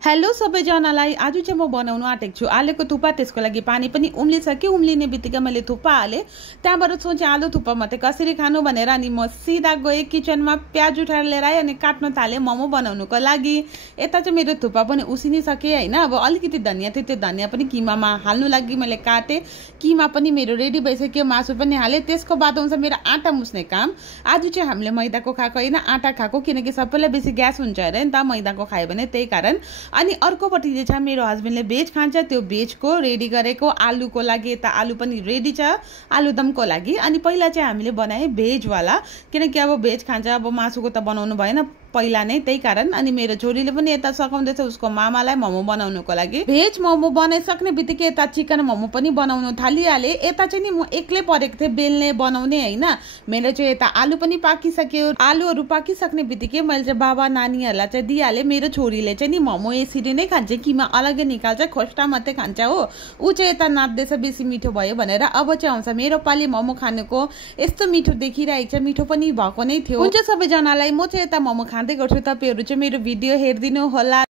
Hello सबैजनालाई आज चाहिँ म बनाउन आँटेको छु आलुको थुक्पा। त्यसको लागि पानी पनि उम्लिसक्यो। उम्लिने बित्तिकै मैले थुक्पा हालेँ। त्यहाँबाट सोचेँ आलु थुक्पा मात्रै कसरी खानु भनेर अनि म सिधा गएँ किचनमा, प्याज उठाएर लिएर आएँ अनि काट्न थालेँ मोमो बनाउनुको लागि। यता चाहिँ मेरो थुक्पा पनि उसिनिसकेँ हैन। अब अलिकति धनिया थियो, त्यो धनिया पनि किमामा हाल्नु लागि मैले काटेँ। किमा पनि मेरो रेडी भइसक्यो, मासु पनि हालेँ। त्यसको बाद आउँछ मेरो आटा मुस्ने काम। आज चाहिँ हामीले मैदाको खाएको हैन, आटा खाएको, किनकि सबैलाई बेसी ग्यास हुन्छ अरे नि त मैदाको खायो भने, त्यही कारण। अनि अर्कोपट्टि चाहिँ मेरो हस्बेन्डले भेज खान्छ, त्यो भेजको रेडी गरेको आलुको लागि यता आलु पनि रेडी छ आलुदमको लागि। अनि पहिला चाहिँ हामीले बनाए भेजवाला, किनकि अब भेज खान्छ, अब मासुको त बनाउनु भएन पहिला नै, त्यही कारण। अनि मेरो छोरीले पनि यता सघाउँदैछ उसको मामालाई मोमो बनाउनुको लागि। भेज मोमो बनाइसक्ने बित्तिकै यता चिकन मोमो पनि बनाउनु थालिहालेँ। यता चाहिँ नि म एक्लै परेको थिएँ बेल्ने बनाउने हैन। मेरो चाहिँ यता आलु पनि पाकिसक्यो। आलुहरू पाकिसक्ने बित्तिकै मैले चाहिँ बाबा नानीहरूलाई चाहिँ दिइहालेँ। मेरो छोरीले चाहिँ नि मोमो यसरी नै खान्छ, किमा अलग्गै निकाल्छ, खोस्टा मात्रै खान्छ हो। ऊ चाहिँ यता नाच्दैछ बेसी मिठो भयो भनेर। अब चाहिँ आउँछ मेरो पालि मोमो खानुको। यस्तो मिठो देखिरहेको छ, मिठो पनि भएको नै थियो। हुन्छ सबैजनालाई म चाहिँ यता मोमो खाँदै गर्छु, तपाईँहरू चाहिँ मेरो भिडियो हेरिदिनु होला।